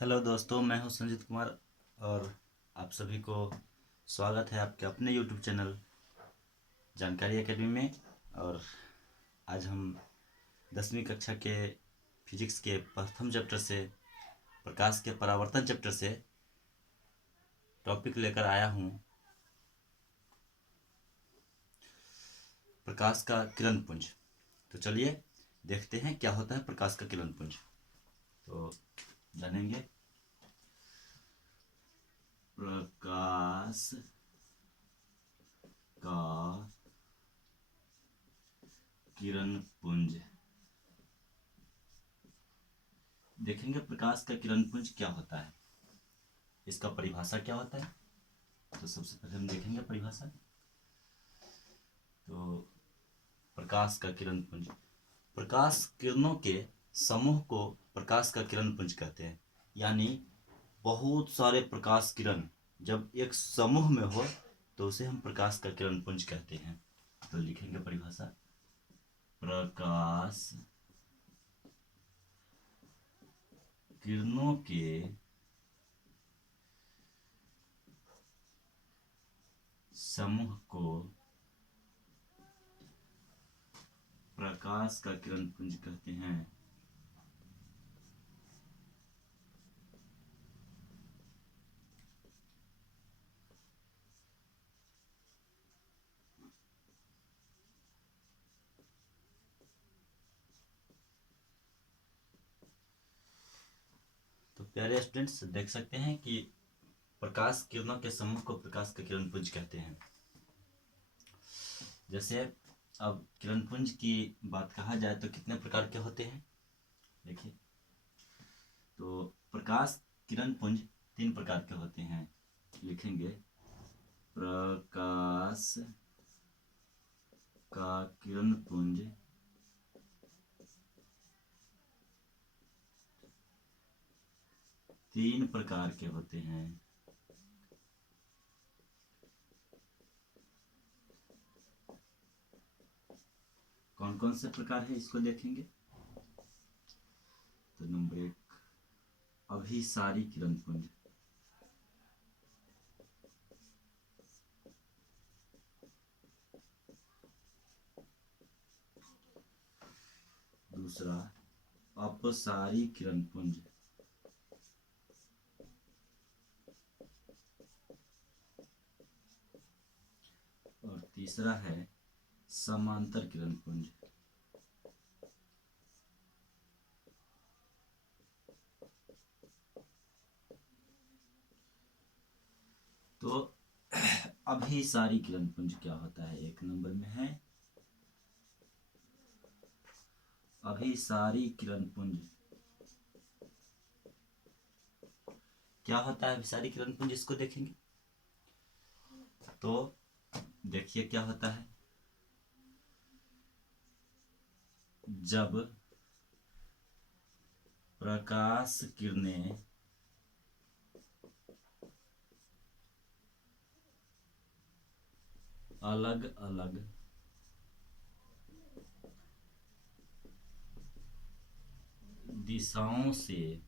Hello दोस्तों, मैं हूं संजीत कुमार और आप सभी को स्वागत है आपके अपने यूट्यूब चैनल जानकारी एकेडमी में। और आज हम 10वीं कक्षा के फिजिक्स के प्रथम चैप्टर से प्रकाश के परावर्तन चैप्टर से टॉपिक लेकर आया हूं, प्रकाश का किरण पुंज। तो चलिए देखते हैं क्या होता है प्रकाश का किरण पुंज। तो जानेंगे प्रकाश का किरण पुंज। देखेंगे प्रकाश का किरण पुंज क्या होता है, इसका परिभाषा क्या होता है। तो सबसे पहले हम देखेंगे परिभाषा। तो प्रकाश का किरण पुंज, प्रकाश किरणों के समूह को प्रकाश का किरण पुंज कहते हैं। यानी बहुत सारे प्रकाश किरण जब एक समूह में हो तो उसे हम प्रकाश का किरण पुंज कहते हैं। तो लिखेंगे परिभाषा, प्रकाश किरणों के समूह को प्रकाश का किरण पुंज कहते हैं। तो प्यारे स्टूडेंट्स, देख सकते हैं कि प्रकाश किरणों के समूह को प्रकाश का किरण पुंज कहते हैं। जैसे अब किरण पुंज की बात कहा जाए तो कितने प्रकार के होते हैं, देखिए। तो प्रकाश किरण पुंज 3 प्रकार के होते हैं। लिखेंगे प्रकाश का किरण पुंज 3 प्रकार के होते हैं। कौन कौन से प्रकार है इसको देखेंगे। तो नंबर 1, अभिसारी किरण पुंज। दूसरा, अपसारी किरण पुंज। और तीसरा है समांतर किरण पुंज। तो अभिसारी किरण पुंज क्या होता है, 1 नंबर में है अभिसारी किरण पुंज। क्या होता है अभिसारी किरण पुंज, इसको देखेंगे। तो देखिए क्या होता है, जब प्रकाश किरणें अलग अलग दिशाओं से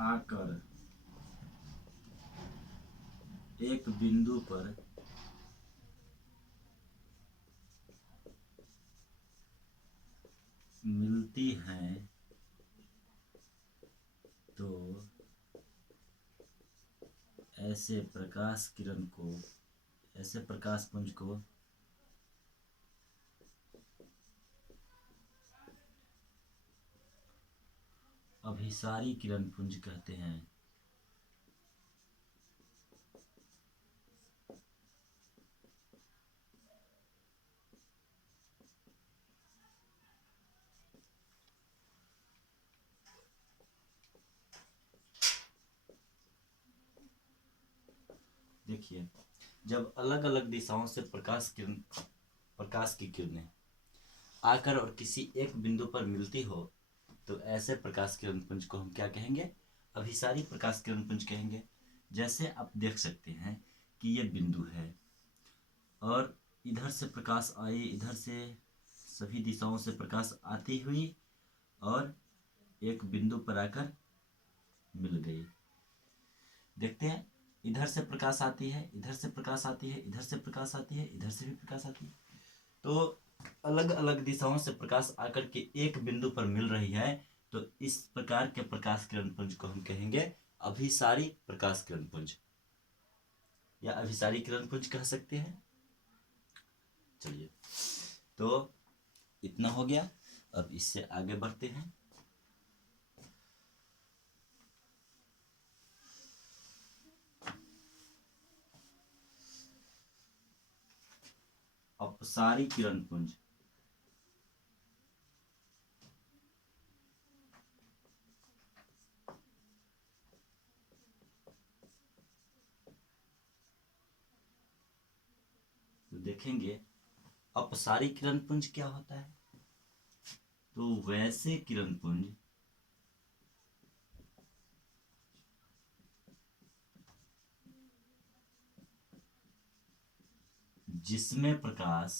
आकर एक बिंदु पर मिलती हैं तो ऐसे प्रकाश पुंज को अभिसारी किरण पुंज कहते हैं। देखिए, जब अलग अलग दिशाओं से प्रकाश की किरणें आकर और किसी एक बिंदु पर मिलती हो तो ऐसे प्रकाश किरण पुंज को हम क्या कहेंगे, अभिसारी प्रकाश किरण पुंज कहेंगे। जैसे आप देख सकते हैं कि ये बिंदु है और इधर से प्रकाश आई, इधर से सभी दिशाओं से प्रकाश आती हुई और एक बिंदु पर आकर मिल गई। देखते हैं, इधर से प्रकाश आती है, इधर से प्रकाश आती है, इधर से प्रकाश आती है, इधर से भी प्रकाश आती है। तो अलग अलग दिशाओं से प्रकाश आकर के एक बिंदु पर मिल रही है। तो इस प्रकार के प्रकाश किरण पुंज को हम कहेंगे अभिसारी प्रकाश किरण पुंज या अभिसारी किरण पुंज कह सकते हैं। चलिए, तो इतना हो गया। अब इससे आगे बढ़ते हैं। अपसारी किरण पुंज। तो देखेंगे अपसारी किरण पुंज क्या होता है। तो वैसे किरण पुंज जिसमें प्रकाश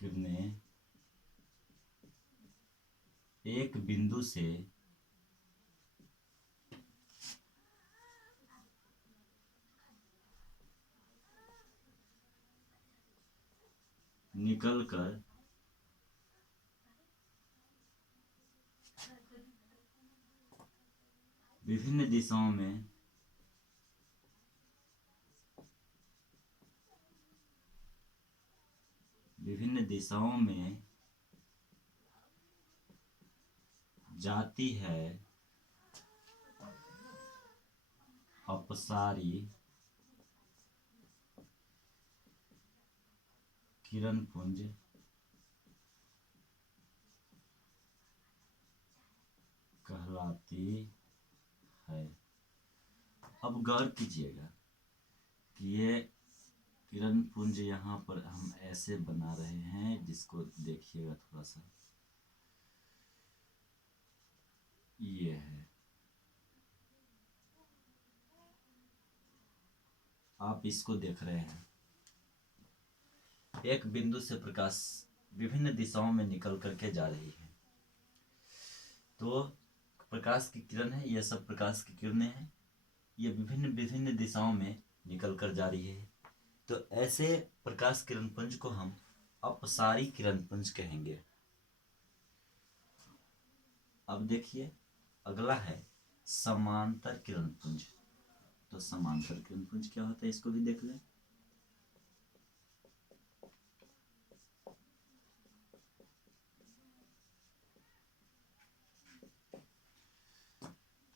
किरणें एक बिंदु से निकलकर विभिन्न दिशाओं में जाती है, अपसारी किरण पुंज कहलाती है। अब गौर कीजिएगा कि ये किरण पुंज यहाँ पर हम ऐसे बना रहे हैं, जिसको देखिएगा थोड़ा सा, ये है। आप इसको देख रहे हैं, एक बिंदु से प्रकाश विभिन्न दिशाओं में निकल करके जा रही है। तो प्रकाश की किरण है, ये सब प्रकाश की किरणें हैं, ये विभिन्न विभिन्न दिशाओं में निकल कर जा रही है। तो ऐसे प्रकाश किरण पुंज को हम अपसारी किरण पुंज कहेंगे। अब देखिए, अगला है समांतर किरण पुंज। तो समांतर किरण पुंज क्या होता है, इसको भी देख लें।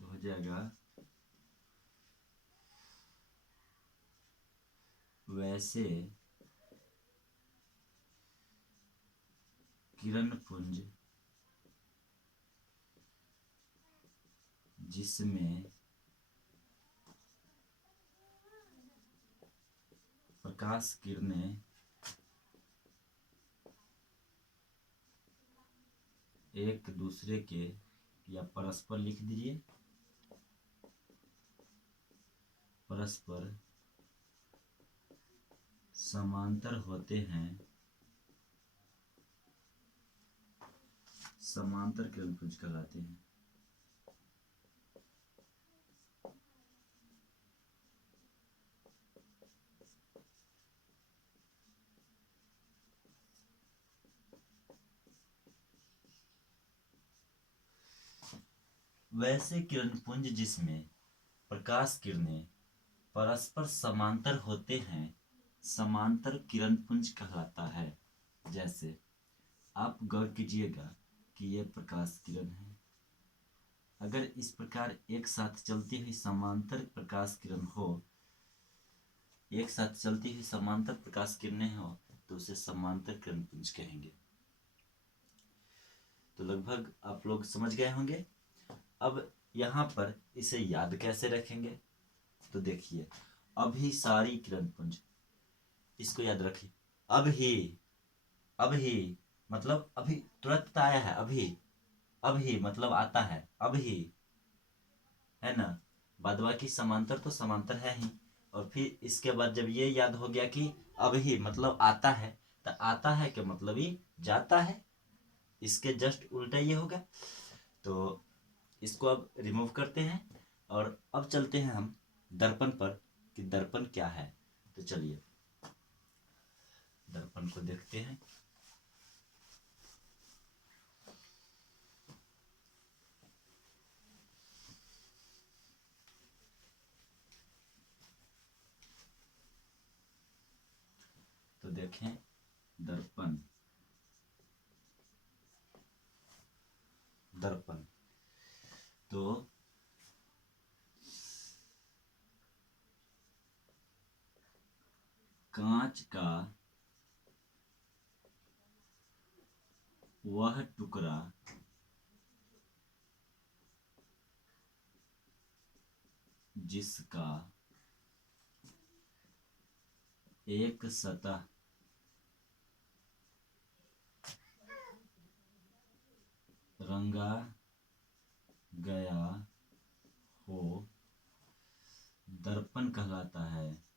तो हो जाएगा वैसे किरण पुंज जिसमें प्रकाश किरणें एक दूसरे के, या परस्पर लिख दीजिए, परस्पर समांतर होते हैं, समांतर किरण पुंज कहलाते हैं। वैसे किरण पुंज जिसमें प्रकाश किरणें परस्पर समांतर होते हैं, समांतर किरण पुंज कहलाता है। जैसे आप गौर कीजिएगा कि यह प्रकाश किरण है, अगर इस प्रकार एक साथ चलती हुई समांतर प्रकाश किरण हो, एक साथ चलती हुई समांतर प्रकाश किरणें हो, तो उसे समांतर किरण पुंज कहेंगे। तो लगभग आप लोग समझ गए होंगे। अब यहाँ पर इसे याद कैसे रखेंगे, तो देखिए, अभिसारी किरण पुंज, इसको याद रखिए। अभी मतलब अभी तुरंत आया है, अभी मतलब आता है, अभी, है ना। बाद बाकी समांतर तो समांतर है ही, और फिर इसके बाद जब ये याद हो गया कि अब ही मतलब आता है, तो आता है के मतलब ही जाता है, इसके जस्ट उल्टा ये होगा। तो इसको अब रिमूव करते हैं और अब चलते हैं हम दर्पण पर कि दर्पण क्या है। तो चलिए दर्पण को देखते हैं। तो देखें दर्पण, दर्पण तो कांच का वह टुकड़ा जिसका एक सतह रंगा गया हो दर्पण कहलाता है।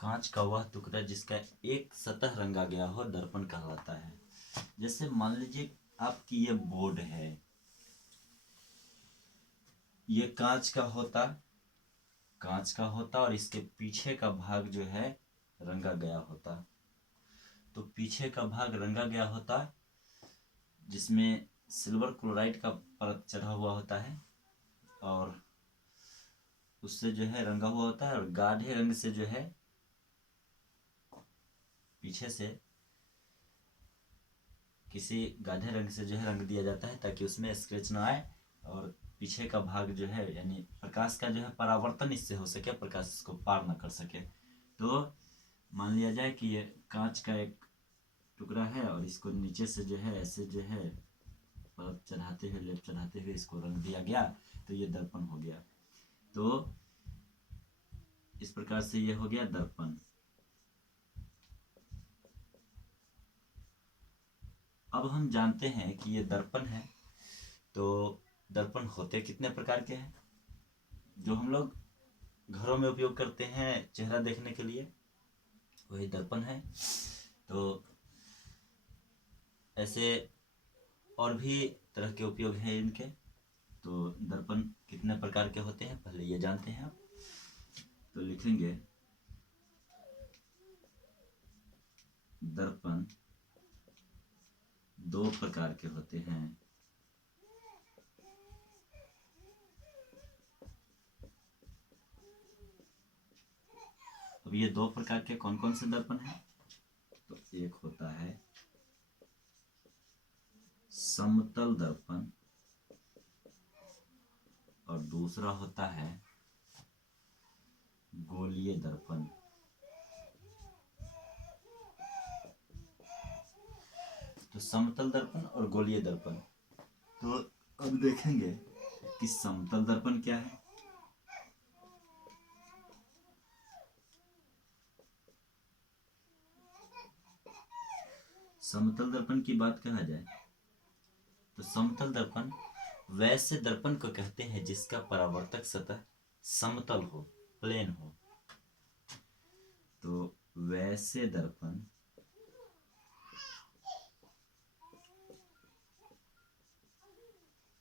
कांच का वह टुकड़ा जिसका एक सतह रंगा गया हो दर्पण कहलाता है। जैसे मान लीजिए आपकी ये बोर्ड है, ये कांच का होता और इसके पीछे का भाग जो है रंगा गया होता। तो पीछे का भाग रंगा गया होता जिसमें सिल्वर क्लोराइड का परत चढ़ा हुआ होता है और उससे जो है रंगा हुआ होता है, और गाढ़े रंग से जो है पीछे से किसी गाढ़े रंग से जो है रंग दिया जाता है ताकि उसमें स्क्रैच ना आए और पीछे का भाग जो है यानी प्रकाश का जो है परावर्तन इससे हो सके, प्रकाश इसको पार ना कर सके। तो मान लिया जाए कि ये कांच का एक टुकड़ा है और इसको नीचे से जो है ऐसे जो है परत चढ़ाते हुए लेप चढ़ाते हुए इसको रंग दिया गया, तो ये दर्पण हो गया। तो इस प्रकार से ये हो गया दर्पण। अब हम जानते हैं कि ये दर्पण है। तो दर्पण होते कितने प्रकार के हैं जो हम लोग घरों में उपयोग करते हैं चेहरा देखने के लिए, वही दर्पण है। तो ऐसे और भी तरह के उपयोग हैं इनके। तो दर्पण कितने प्रकार के होते हैं पहले ये जानते हैं आप। तो लिखेंगे दर्पण दो प्रकार के होते हैं। अब ये दो प्रकार के कौन कौन से दर्पण हैं? तो एक होता है समतल दर्पण और दूसरा होता है गोलीय दर्पण। तो समतल दर्पण और गोलीय दर्पण। तो अब देखेंगे कि समतल दर्पण क्या है। समतल दर्पण की बात कहा जाए तो समतल दर्पण वैसे दर्पण को कहते हैं जिसका परावर्तक सतह समतल हो, प्लेन हो। तो वैसे दर्पण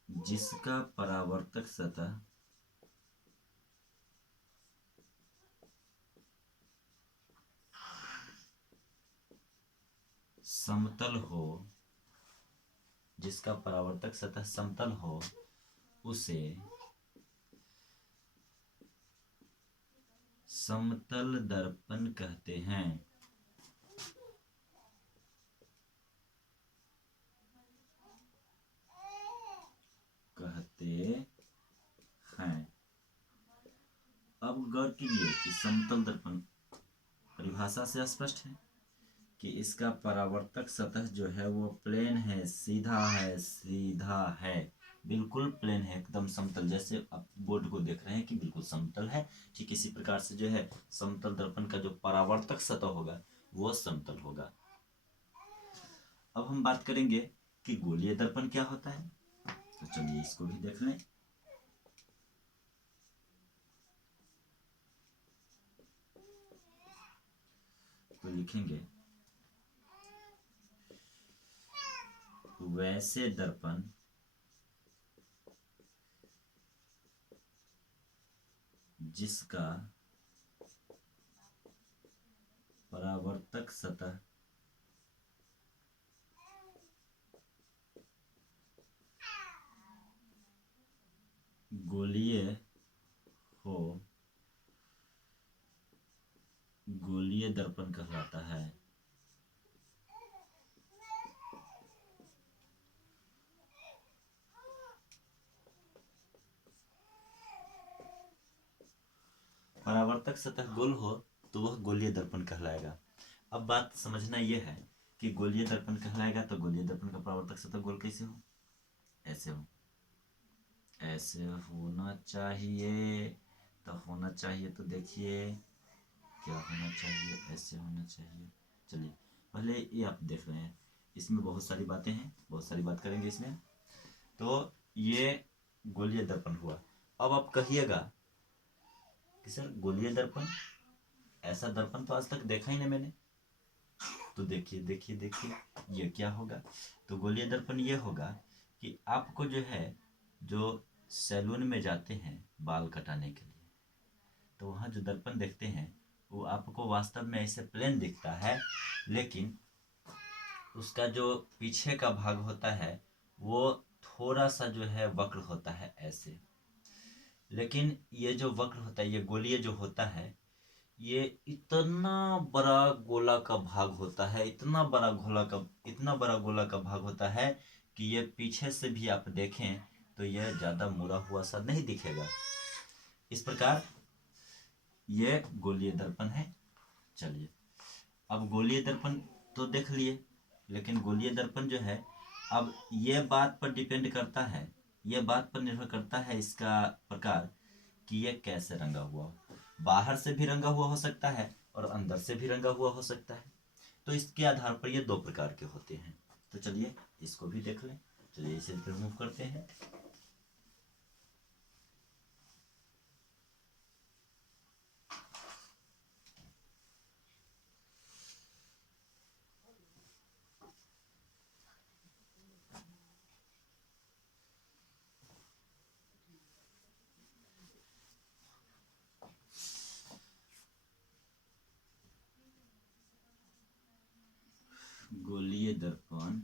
जिसका परावर्तक सतह समतल हो, जिसका परावर्तक सतह समतल हो उसे समतल दर्पण कहते हैं। अब गौर कीजिए कि समतल दर्पण परिभाषा से स्पष्ट है कि इसका परावर्तक सतह जो है वो प्लेन है, सीधा है, बिल्कुल प्लेन है, एकदम समतल। जैसे आप बोर्ड को देख रहे हैं कि बिल्कुल समतल है, ठीक इसी प्रकार से जो है समतल दर्पण का जो परावर्तक सतह होगा वो समतल होगा। अब हम बात करेंगे कि गोलीय दर्पण क्या होता है। तो चलिए इसको भी देख लें। तो लिखेंगे वैसे दर्पण जिसका परावर्तक सतह गोलीय हो, गोलीय दर्पण कहलाता है। परावर्तक सतह गोल हो तो वह गोलीय दर्पण कहलाएगा। अब बात समझना यह है कि गोलीय दर्पण कहलाएगा तो गोलीय दर्पण का परावर्तक सतह गोल कैसे हो? ऐसे हो, ऐसे होना चाहिए। तो होना चाहिए तो देखिए क्या होना चाहिए, ऐसे होना चाहिए। चलिए पहले ये आप देख रहे हैं, इसमें बहुत सारी बातें हैं, बहुत सारी बात करेंगे इसमें। तो ये गोलीय दर्पण हुआ। अब आप कहिएगा कि सर गोलीय दर्पण, ऐसा दर्पण तो आज तक देखा ही नहीं मैंने। तो देखिए देखिए देखिए ये क्या होगा। तो गोलीय दर्पण ये होगा कि आपको जो है, जो सैलून में जाते हैं बाल कटाने के लिए, तो वहाँ जो दर्पण देखते हैं वो आपको वास्तव में ऐसे प्लेन दिखता है, लेकिन उसका जो पीछे का भाग होता है वो थोड़ा सा जो है वक्र होता है ऐसे। लेकिन ये जो वक्र होता है, ये गोलीय जो होता है, ये इतना बड़ा गोला का भाग होता है, इतना बड़ा गोला का भाग होता है कि ये पीछे से भी आप देखें तो यह ज़्यादा मुड़ा हुआ सा नहीं दिखेगा। इस प्रकार ये गोलीय दर्पण है। चलिए अब गोलीय दर्पण तो देख लिए, लेकिन गोलीय दर्पण जो है, अब ये बात पर डिपेंड करता है, ये बात पर निर्भर करता है इसका प्रकार कि ये कैसे रंगा हुआ हो। बाहर से भी रंगा हुआ हो सकता है और अंदर से भी रंगा हुआ हो सकता है। तो इसके आधार पर ये दो प्रकार के होते हैं। तो चलिए इसको भी देख लें। चलिए इसे रिमूव करते हैं। गोलीय दर्पण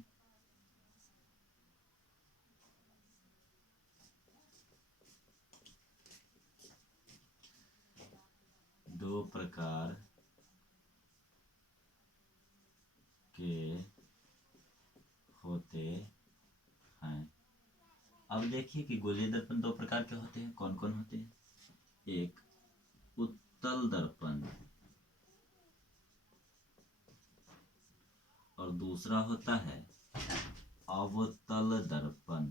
दो प्रकार के होते हैं। अब देखिए कि गोलीय दर्पण दो प्रकार के होते हैं। कौन कौन होते हैं? एक उत्तल दर्पण और दूसरा होता है अवतल दर्पण।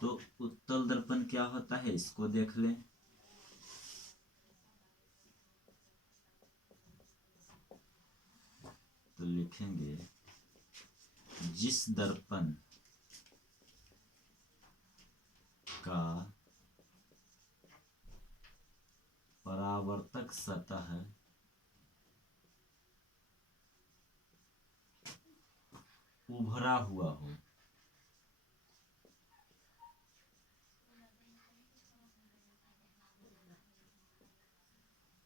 तो उत्तल दर्पण क्या होता है इसको देख लें। तो लिखेंगे जिस दर्पण का परावर्तक सतह उभरा हुआ हो,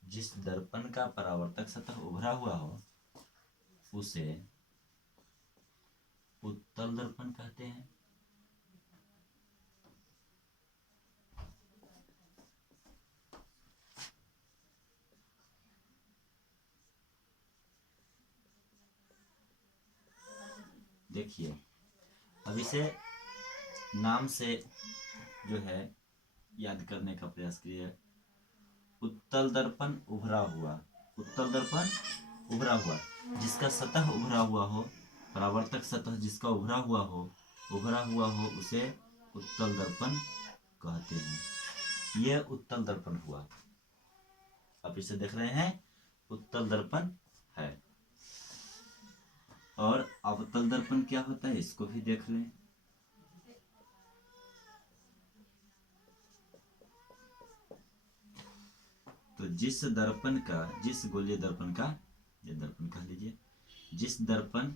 जिस दर्पण का परावर्तक सतह उभरा हुआ हो उसे उत्तल दर्पण कहते हैं। देखिए अब इसे नाम से जो है याद करने का प्रयास करिए। उत्तल दर्पण उभरा हुआ, उत्तल दर्पण उभरा हुआ, जिसका सतह उभरा हुआ हो, परावर्तक सतह जिसका उभरा हुआ हो उसे उत्तल दर्पण कहते हैं। यह उत्तल दर्पण हुआ। आप इसे देख रहे हैं, उत्तल दर्पण है। और अवतल दर्पण क्या होता है इसको भी देख लें। तो जिस गोलीय दर्पण का, ये दर्पण कह लीजिए, जिस दर्पण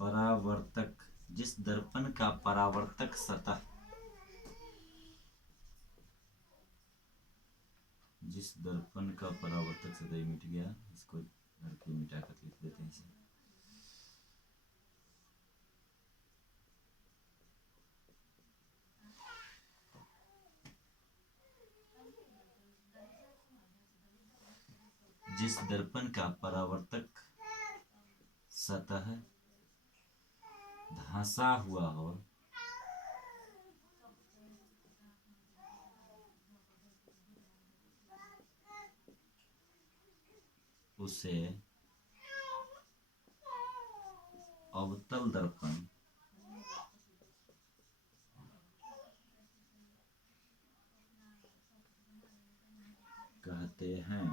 परावर्तक, जिस दर्पण का परावर्तक सतह, जिस दर्पण का परावर्तक सतह, मिट गया, इसको लड़के मिटा कर लिख देते हैं इसे। जिस दर्पण का परावर्तक सतह धंसा हुआ हो, उसे अवतल दर्पण कहते हैं।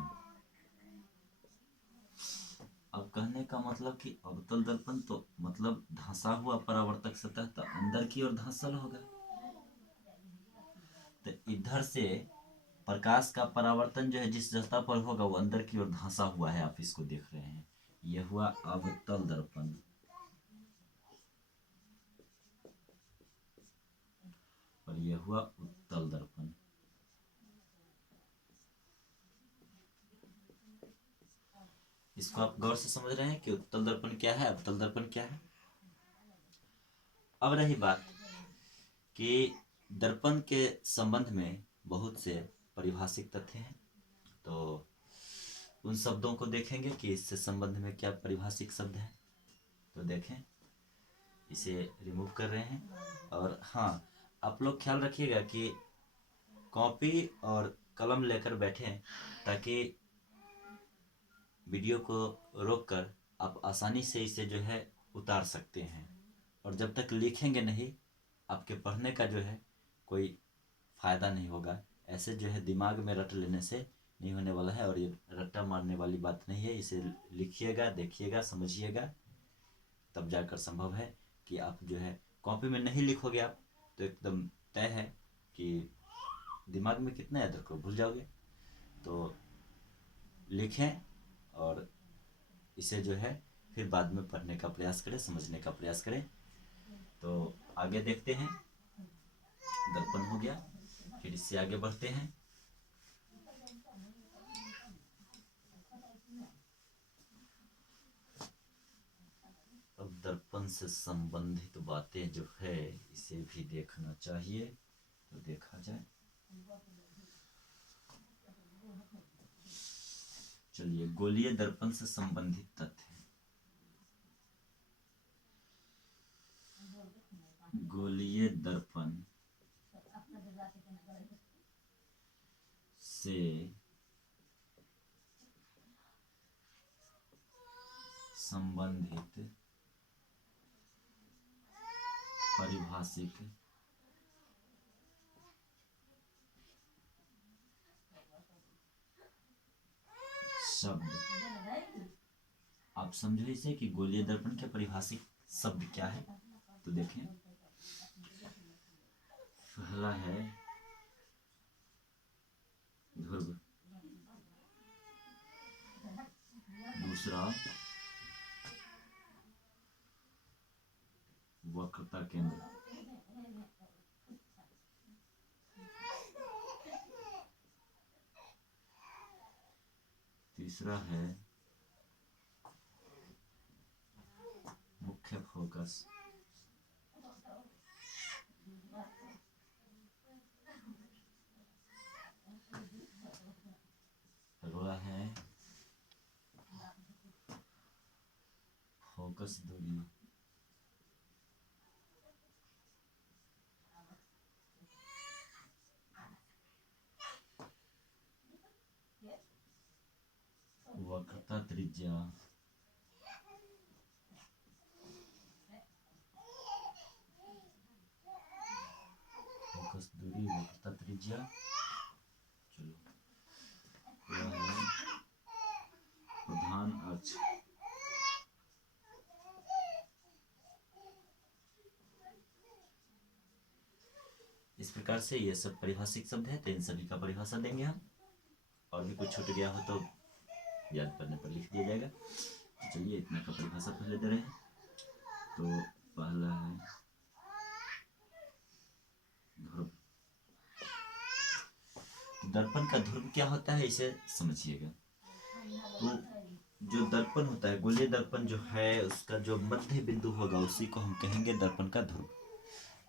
अब कहने का मतलब कि अवतल दर्पण तो मतलब धंसा हुआ परावर्तक सतह, तो अंदर की ओर धंसल होगा। तो इधर से प्रकाश का परावर्तन जो है जिस सतह पर होगा वो अंदर की ओर धंसा हुआ है, आप इसको देख रहे हैं। यह हुआ अवतल दर्पण। और यह हुआ उत्तल दर्पण। इसको आप गौर से समझ रहे हैं कि उत्तल दर्पण क्या है, अवतल दर्पण क्या है। अब रही बात कि दर्पण के संबंध में बहुत से परिभाषिक तथ्य हैं, तो उन शब्दों को देखेंगे कि इससे संबंध में क्या परिभाषिक शब्द है। तो देखें, इसे रिमूव कर रहे हैं। और हाँ, आप लोग ख्याल रखिएगा कि कॉपी और कलम लेकर बैठें, ताकि वीडियो को रोककर आप आसानी से इसे जो है उतार सकते हैं। और जब तक लिखेंगे नहीं, आपके पढ़ने का जो है कोई फ़ायदा नहीं होगा। ऐसे जो है दिमाग में रट लेने से नहीं होने वाला है, और ये रट्टा मारने वाली बात नहीं है। इसे लिखिएगा, देखिएगा, समझिएगा, तब जाकर संभव है कि आप जो है कॉपी में नहीं लिखोगे आप तो एकदम तय है कि दिमाग में कितना याद रखो, भूल जाओगे। तो लिखें और इसे जो है फिर बाद में पढ़ने का प्रयास करें, समझने का प्रयास करें। तो आगे देखते हैं, दर्पण हो गया, फिर इससे आगे बढ़ते हैं। अब दर्पण से संबंधित बातें जो है इसे भी देखना चाहिए, तो देखा जाए। चलिए, गोलीय दर्पण से संबंधित तथ्य। गोलीय दर्पण से संबंधित परिभाषिक शब्द। आप समझो इसे कि गोलीय दर्पण के परिभाषिक शब्द क्या है। तो देखें, पहला है ध्रुव, दूसरा वक्रता केंद्र, तीसरा है मुख्य फोकस, अगला है फोकस दूरी, वक्रता त्रिज्या, फोकस दूरी, वक्रता त्रिज्या। चलो प्रकार से ये सब परिभाषिक शब्द है, तो इन सभी का परिभाषा देंगे हम। और भी कुछ छूट गया हो तो याद करने पर लिख दिया जाएगा। तो चलिए इतना का परिभाषा पहले दे रहे हैं। तो पहला है ध्रुव। दर्पण का ध्रुव क्या होता है इसे समझिएगा। तो जो दर्पण होता है, गोलीय दर्पण जो है, उसका जो मध्य बिंदु होगा उसी को हम कहेंगे दर्पण का ध्रुव।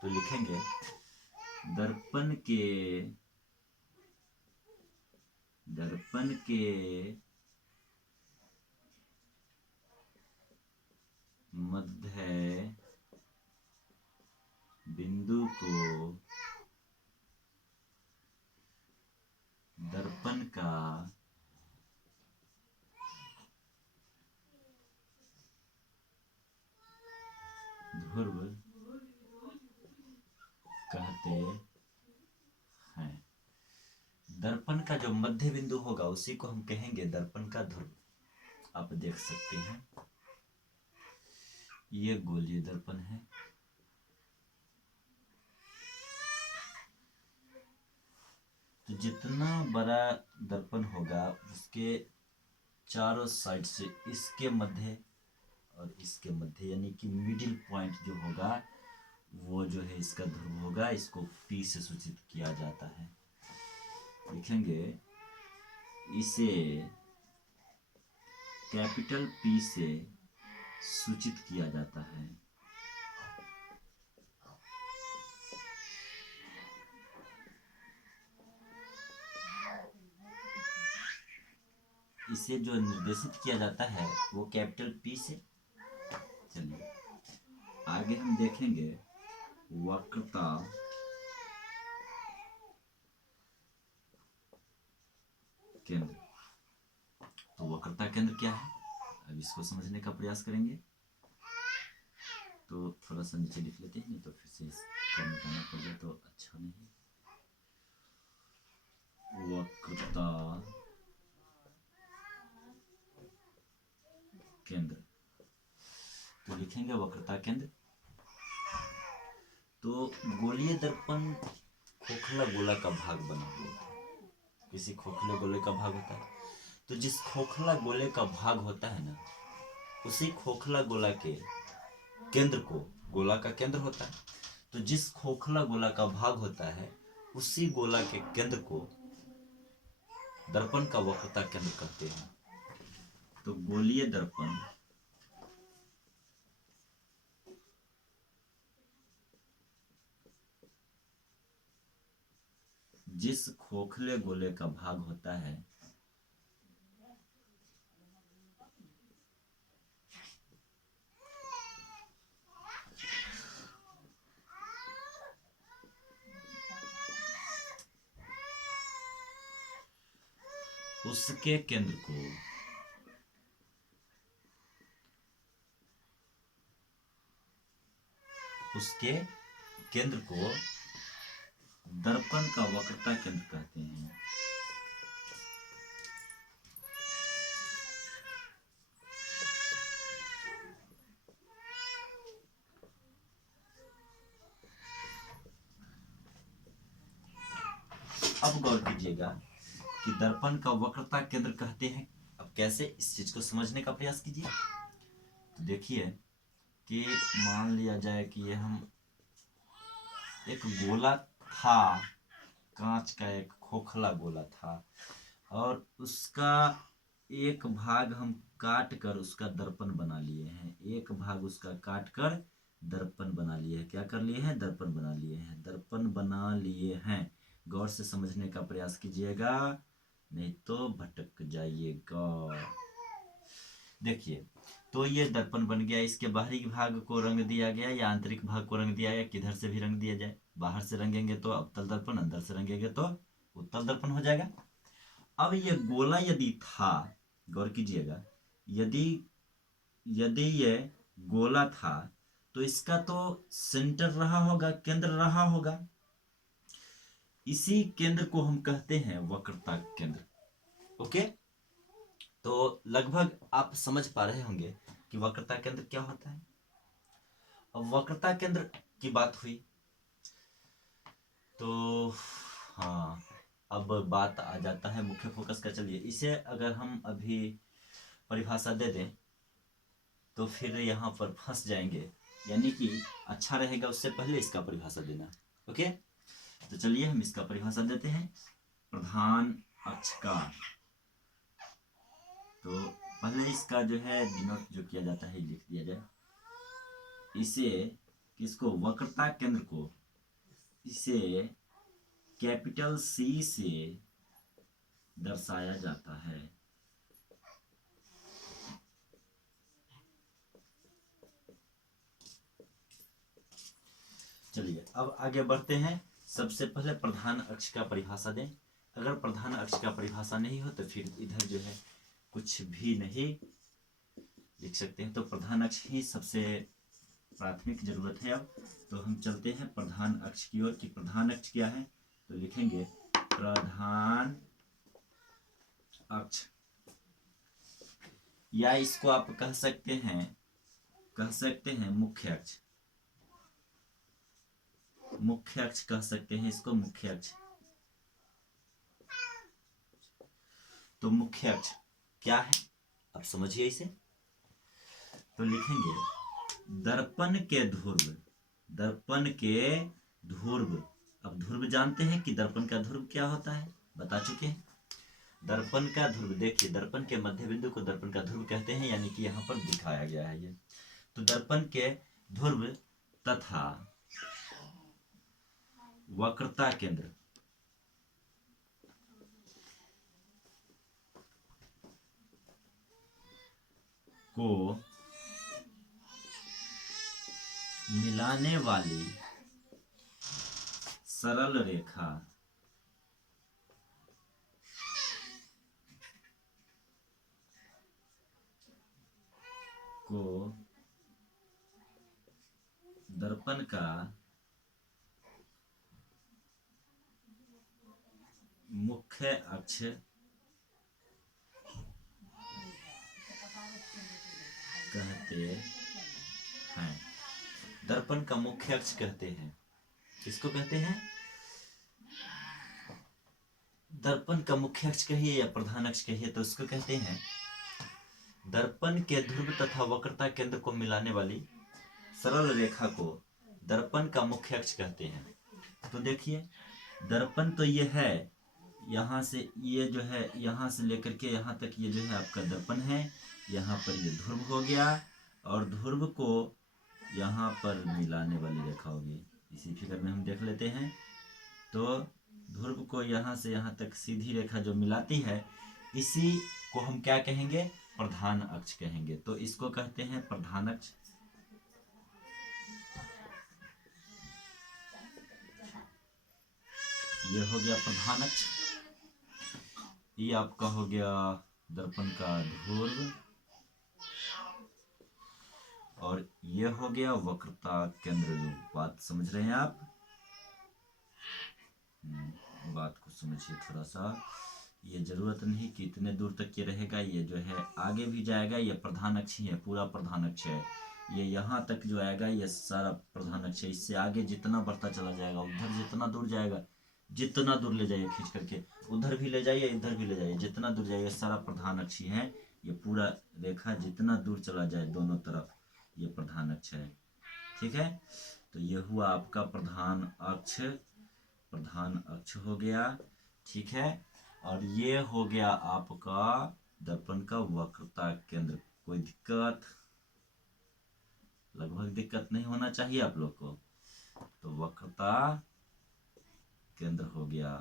तो लिखेंगे दर्पण के मध्य बिंदु को दर्पण का ध्रुव कहते हैं। दर्पण का जो मध्य बिंदु होगा उसी को हम कहेंगे दर्पण का ध्रुव। आप देख सकते हैं ये गोलीय दर्पण है, तो जितना बड़ा दर्पण होगा उसके चारों साइड से इसके मध्य और इसके मध्य यानी कि मिडिल पॉइंट जो होगा वो जो है इसका ध्रुव होगा। इसको P से सूचित किया जाता है। लिखेंगे इसे कैपिटल P से सूचित किया जाता है। इसे जो निर्देशित किया जाता है वो कैपिटल P से। चलिए आगे हम देखेंगे वक्रता केंद्र। तो वक्रता केंद्र क्या है, अब इसको समझने का प्रयास करेंगे। तो थोड़ा सा नीचे लिख लेते हैं, नहीं तो फिर से इसको मिटाना पड़ जाए तो अच्छा नहीं। वक्रता केंद्र, तो लिखेंगे वक्रता केंद्र। तो गोलीय दर्पण खोखला गोला का भाग बना हुआ था। किसी खोखले गोले का भाग होता है, तो जिस खोखला गोले का भाग होता है ना, उसी खोखला गोला के केंद्र को, गोला का केंद्र होता है, तो जिस खोखला गोला का भाग होता है उसी गोला के केंद्र को दर्पण का वक्रता केंद्र कहते हैं। तो गोलीय दर्पण जिस खोखले गोले का भाग होता है उसके केंद्र को दर्पण का वक्रता केंद्र कहते हैं। अब गौर कीजिएगा कि दर्पण का वक्रता केंद्र कहते हैं। अब कैसे, इस चीज को समझने का प्रयास कीजिए। तो देखिए कि मान लिया जाए कि ये हम एक गोला था, कांच का एक खोखला गोला था, और उसका एक भाग हम काट कर उसका दर्पण बना लिए हैं। एक भाग उसका काट कर दर्पण बना लिए हैं। क्या कर लिए हैं? दर्पण बना लिए हैं। दर्पण बना लिए हैं। गौर से समझने का प्रयास कीजिएगा, नहीं तो भटक जाइएगा। देखिए, तो ये दर्पण बन गया। इसके बाहरी भाग को रंग दिया गया या आंतरिक भाग को रंग दिया गया, किधर से भी रंग दिया जाए। बाहर से रंगेंगे तो अवतल दर्पण, अंदर से रंगेंगे तो उत्तल दर्पण हो जाएगा। अब ये गोला यदि था, गौर कीजिएगा, यदि ये गोला था तो इसका तो सेंटर रहा होगा, केंद्र रहा होगा। इसी केंद्र को हम कहते हैं वक्रता केंद्र। ओके, तो लगभग आप समझ पा रहे होंगे कि वक्रता केंद्र क्या होता है। अब वक्रता केंद्र की बात हुई, तो हाँ, अब बात आ जाता है मुख्य फोकस का। चलिए, इसे अगर हम अभी परिभाषा दे दें तो फिर यहाँ पर फंस जाएंगे, यानी कि अच्छा रहेगा उससे पहले इसका परिभाषा देना। ओके, तो चलिए हम इसका परिभाषा देते हैं। प्रधान अक्ष का, तो पहले इसका जो है डिनोट जो किया जाता है लिख दिया जाए। इसे किसको, वक्रता केंद्र को, इसे कैपिटल सी से दर्शाया जाता है। चलिए अब आगे बढ़ते हैं। सबसे पहले प्रधान अक्ष का परिभाषा दें। अगर प्रधान अक्ष का परिभाषा नहीं हो तो फिर इधर जो है कुछ भी नहीं लिख सकते हैं। तो प्रधान अक्ष ही सबसे प्राथमिक जरूरत है। अब तो हम चलते हैं प्रधान अक्ष की ओर कि प्रधान अक्ष क्या है। तो लिखेंगे प्रधान अक्ष, या इसको आप कह सकते हैं मुख्य अक्ष। मुख्य अक्ष कह सकते हैं इसको, मुख्य अक्ष। तो मुख्य अक्ष क्या है अब समझिए इसे। तो लिखेंगे दर्पण के ध्रुव, दर्पण के ध्रुव। अब ध्रुव जानते हैं कि दर्पण का ध्रुव क्या होता है, बता चुके हैं। दर्पण का ध्रुव, देखिए दर्पण के मध्य बिंदु को दर्पण का ध्रुव कहते हैं, यानी कि यहाँ पर दिखाया गया है ये। तो दर्पण के ध्रुव तथा वक्रता केंद्र को मिलाने वाली सरल रेखा को दर्पण का मुख्य अक्ष कहते हैं। दर्पण का मुख्य अक्ष कहते हैं, किसको कहते हैं? दर्पण का मुख्य अक्ष कहिए या प्रधान अक्ष कहिए, तो उसको कहते हैं दर्पण के ध्रुव तथा वक्रता केंद्र को मिलाने वाली सरल रेखा को दर्पण का मुख्य अक्ष कहते हैं। तो देखिए दर्पण तो ये है, यहाँ से ये जो है यहाँ से लेकर के यहाँ तक ये जो है आपका दर्पण है। यहाँ पर ये ध्रुव हो गया और ध्रुव को यहाँ पर मिलाने वाली रेखा होगी। इसी फिगर में हम देख लेते हैं। तो ध्रुव को यहाँ से यहाँ तक सीधी रेखा जो मिलाती है, इसी को हम क्या कहेंगे? प्रधान अक्ष कहेंगे। तो इसको कहते हैं प्रधान अक्ष। ये हो गया प्रधान अक्ष, ये आपका हो गया दर्पण का ध्रुव, और ये हो गया वक्रता केंद्र। बात समझ रहे हैं आप? बात को समझिए थोड़ा सा। ये जरूरत नहीं कि इतने दूर तक ये रहेगा, ये जो है आगे भी जाएगा। ये प्रधान अक्ष ही है, पूरा प्रधान अक्ष है। ये यहाँ तक जो आएगा ये सारा प्रधान अक्ष है। इससे आगे जितना बढ़ता चला जाएगा, उधर जितना दूर जाएगा, जितना दूर ले जाइए खींच करके, उधर भी ले जाइए इधर भी ले जाइए, जितना दूर जाइए सारा प्रधान अक्ष ही है। ये पूरा रेखा जितना दूर चला जाए दोनों तरफ, ये प्रधान अक्ष है। ठीक है, तो ये हुआ आपका प्रधान अक्ष। प्रधान अक्ष हो गया, ठीक है। और ये हो गया आपका दर्पण का वक्रता केंद्र। कोई दिक्कत? लगभग दिक्कत नहीं होना चाहिए आप लोग को। तो वक्रता केंद्र हो गया।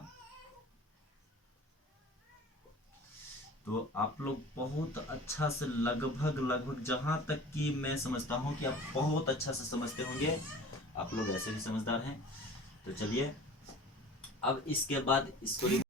तो आप लोग बहुत अच्छा से लगभग जहां तक कि मैं समझता हूं कि आप बहुत अच्छा से समझते होंगे। आप लोग ऐसे भी समझदार हैं। तो चलिए अब इसके बाद इसको